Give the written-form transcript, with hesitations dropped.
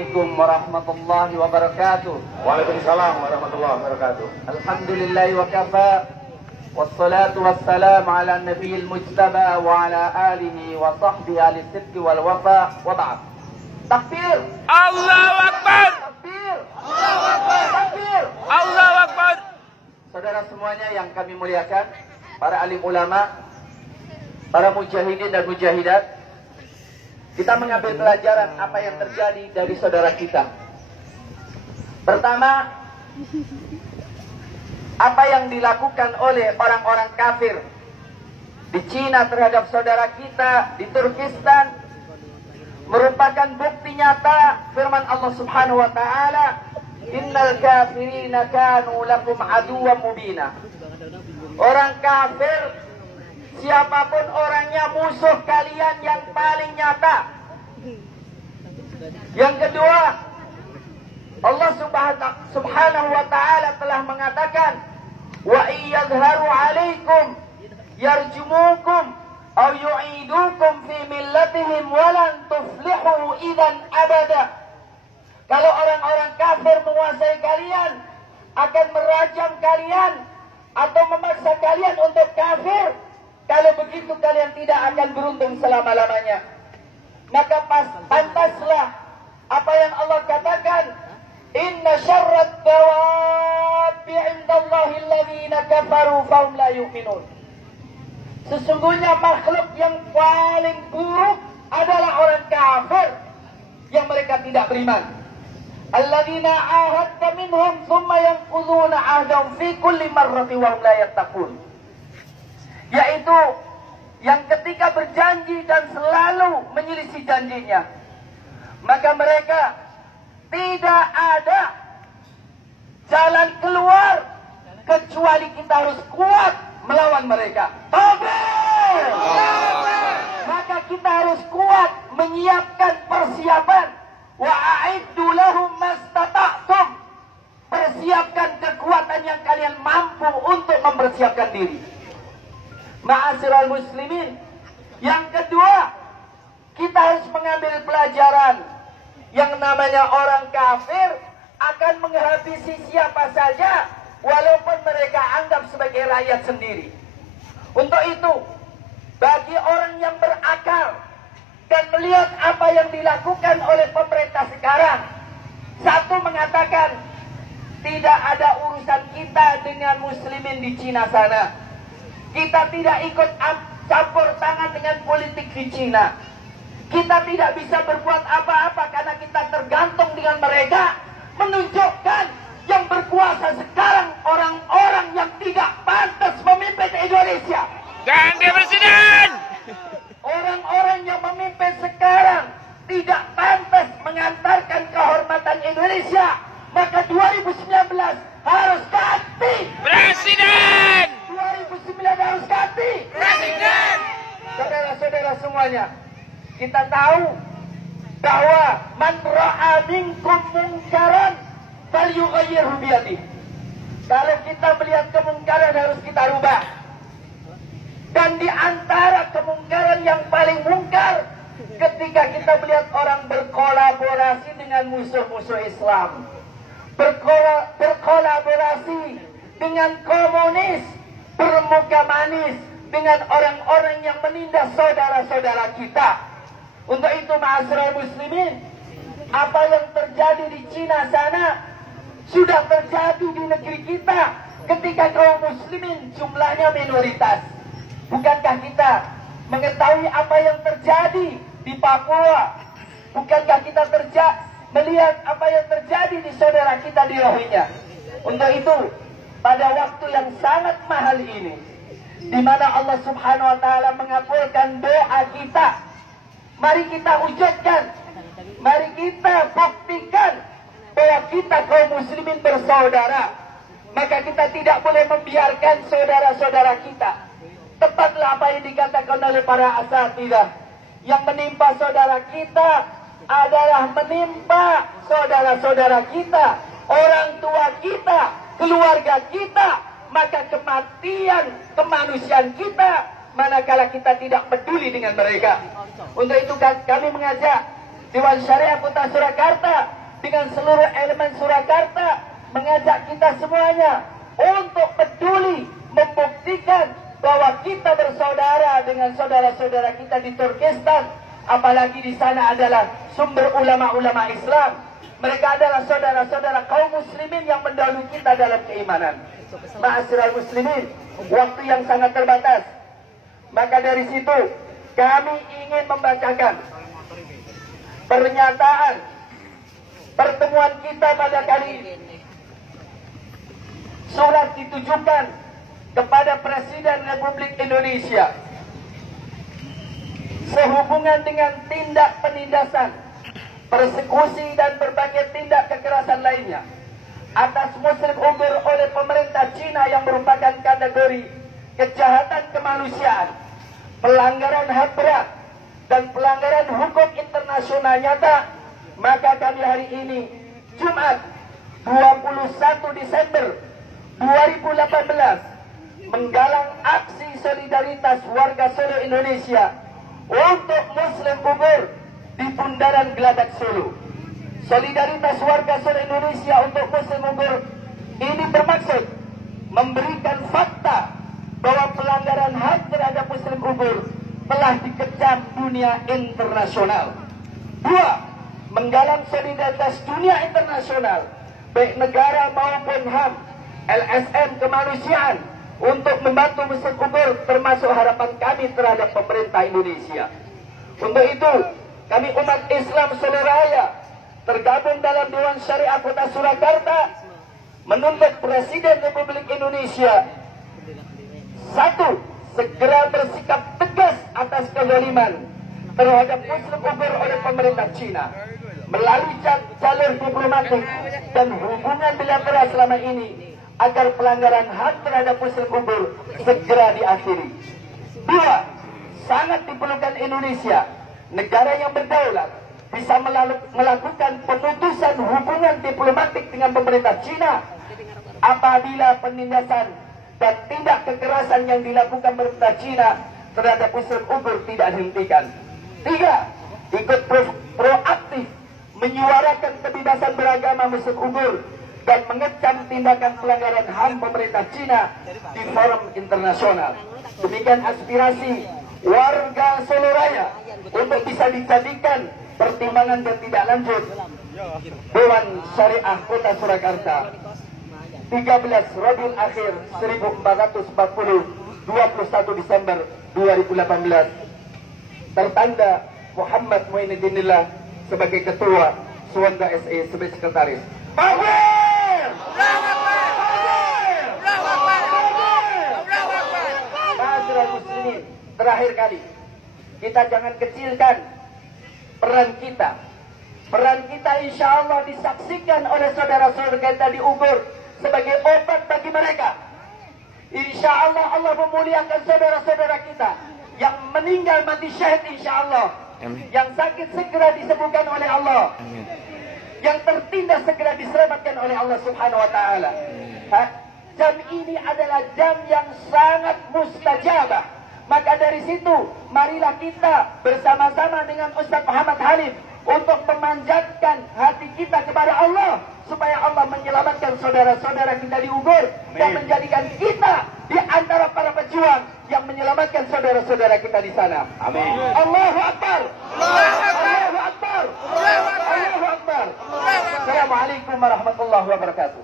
Assalamualaikum warahmatullahi wabarakatuh. Waalaikumsalam warahmatullahi wabarakatuh. Alhamdulillahi wa kafa. Wassalatu wassalamu ala nabiyil mujtaba wa ala alihi wa sahbihi ahli sidqi wal wafa wa ba'd. Takbir. Allahu Akbar. Takbir. Allahu Akbar. Takbir. Allahu Akbar. Saudara semuanya yang kami muliakan, para alim ulama, para mujahidin dan mujahidat, kita mengambil pelajaran apa yang terjadi dari saudara kita. Pertama, apa yang dilakukan oleh orang-orang kafir di Cina terhadap saudara kita di Turkistan merupakan bukti nyata firman Allah Subhanahu wa taala, "Innal kafirina kanu lakum aduwwan mubina." Orang kafir, siapapun orangnya, musuh kalian yang paling nyata. Yang kedua, Allah Subhanahu wa taala telah mengatakan, "Wa iyadharu 'alaikum yarjumukum aw yu'idukum fi millatihim wa lan tuflihu idzan abada." Kalau orang-orang kafir menguasai kalian, akan merajam kalian atau memaksa kalian untuk kafir. Kalau begitu kalian tidak akan beruntung selama-lamanya. Maka pantaslah apa yang Allah katakan, "Inna syarrat dawabi 'indallahi alladziina kafaru fahum la yu'minun." Sesungguhnya makhluk yang paling buruk adalah orang kafir yang mereka tidak beriman. Alladzina 'ahadta minhum tsumma yanquduna 'ahdahum fi kulli marratin wa hum la yattaqun. Yaitu yang ketika berjanji dan selalu menyelisih janjinya, maka mereka tidak ada jalan keluar kecuali kita harus kuat melawan mereka. Takbir! Maka kita harus kuat menyiapkan persiapan. Wa a'iddu lahum mastata'tum. Persiapkan kekuatan yang kalian mampu untuk mempersiapkan diri. Ma'asyiral muslimin, yang kedua, kita harus mengambil pelajaran. Yang namanya orang kafir akan menghabisi siapa saja walaupun mereka anggap sebagai rakyat sendiri. Untuk itu, bagi orang yang berakal dan melihat apa yang dilakukan oleh pemerintah sekarang, satu mengatakan tidak ada urusan kita dengan muslimin di Cina sana. Kita tidak ikut campur tangan dengan politik di Cina. Kita tidak bisa berbuat apa-apa karena kita tergantung dengan mereka. Menunjukkan yang berkuasa sekarang orang-orang yang tidak pantas memimpin Indonesia. Ganti presiden. Orang-orang yang memimpin sekarang tidak pantas mengantarkan kehormatan Indonesia. Maka 2019 harus ganti Presiden. 2009 harus ganti Presiden. Saudara-saudara semuanya, kita tahu bahwa man ra'a minkum munkaran falyughayyirhu biyadihi. Kalau kita melihat kemungkaran harus kita rubah. Dan di antara kemungkaran yang paling mungkar ketika kita melihat orang berkolaborasi dengan musuh-musuh Islam, berkolaborasi dengan komunis, bermuka manis dengan orang-orang yang menindas saudara-saudara kita. Untuk itu, ma'asyiral muslimin, apa yang terjadi di Cina sana sudah terjadi di negeri kita ketika kaum muslimin jumlahnya minoritas. Bukankah kita mengetahui apa yang terjadi di Papua? Bukankah kita melihat apa yang terjadi di saudara kita di Rohingya? Untuk itu, pada waktu yang sangat mahal ini, di mana Allah Subhanahu wa taala mengabulkan doa kita, mari kita wujudkan, mari kita buktikan bahwa kita kaum muslimin bersaudara. Maka kita tidak boleh membiarkan saudara-saudara kita. Tepatlah apa yang dikatakan oleh para asatidzah, yang menimpa saudara kita adalah menimpa saudara-saudara kita, orang tua kita, keluarga kita. Maka kematian kemanusiaan kita manakala kita tidak peduli dengan mereka. Untuk itu kami mengajak Dewan Syariah Kota Surakarta dengan seluruh elemen Surakarta mengajak kita semuanya untuk peduli membuktikan bahwa kita bersaudara dengan saudara-saudara kita di Turkistan, apalagi di sana adalah sumber ulama-ulama Islam. Mereka adalah saudara-saudara kaum muslimin yang mendahului kita dalam keimanan. Ma'asyiral muslimin, waktu yang sangat terbatas. Maka dari situ kami ingin membacakan pernyataan pertemuan kita pada kali ini. Surat ditujukan kepada Presiden Republik Indonesia sehubungan dengan tindak penindasan, persekusi dan berbagai tindak kekerasan lainnya atas Muslim Uighur oleh pemerintah Cina yang merupakan kategori kejahatan kemanusiaan, pelanggaran HAM berat dan pelanggaran hukum internasional nyata. Maka kami hari ini Jumat 21 Desember 2018 menggalang aksi solidaritas warga Solo Indonesia untuk Muslim Uighur di Bundaran Geladak Solo. Solidaritas warga Solo Indonesia untuk Muslim Uighur ini bermaksud memberikan fakta bahwa pelanggaran HAM terhadap Muslim Uighur telah dikecam dunia internasional. 2. Menggalang solidaritas dunia internasional, baik negara maupun HAM, LSM kemanusiaan, untuk membantu Muslim Uighur, termasuk harapan kami terhadap pemerintah Indonesia. Untuk itu, kami umat Islam Solo Raya tergabung dalam Dewan Syariah Kota Surakarta menuntut Presiden Republik Indonesia, 1. Segera bersikap tegas atas kezaliman terhadap Muslim Uighur oleh pemerintah Cina melalui jalur diplomatik dan hubungan bilateral selama ini, agar pelanggaran HAM terhadap Muslim Uighur segera diakhiri. 2. Sangat diperlukan Indonesia, negara yang berdaulat, bisa melakukan pemutusan hubungan diplomatik dengan pemerintah Cina apabila penindasan dan tindak kekerasan yang dilakukan pemerintah Cina terhadap Muslim Uighur tidak dihentikan. 3. Ikut proaktif menyuarakan kebebasan beragama Muslim Uighur dan mengecam tindakan pelanggaran HAM pemerintah Cina di forum internasional. Demikian aspirasi warga Solo Raya untuk bisa dijadikan pertimbangan dan tidak lanjut Dewan Syariah Kota Surakarta 13 Rabiul Akhir 1440, 21 Desember 2018. Tertanda Muhammad Muinuddinillah sebagai Ketua, Suwanda SE sebagai Sekretaris. Takbir! Ma'asyiral muslimin, terakhir kali kita jangan kecilkan peran kita. Peran kita insya Allah disaksikan oleh saudara-saudara kita di Uighur sebagai obat bagi mereka. Insya Allah Allah memuliakan saudara-saudara kita yang meninggal mati syahid insya Allah. Yang sakit segera disembuhkan oleh Allah. Yang tertindas segera diselamatkan oleh Allah Subhanahu wa taala. Jam ini adalah jam yang sangat mustajabah. Maka dari situ marilah kita bersama-sama dengan Ustaz Muhammad Halim untuk memanjatkan hati kita kepada Allah supaya Allah menyelamatkan saudara-saudara kita di Uighur dan menjadikan kita di antara para pejuang yang menyelamatkan saudara-saudara kita di sana. Amin. Allahu Akbar. Allahu Akbar. Allahu Akbar. Assalamualaikum warahmatullahi wabarakatuh.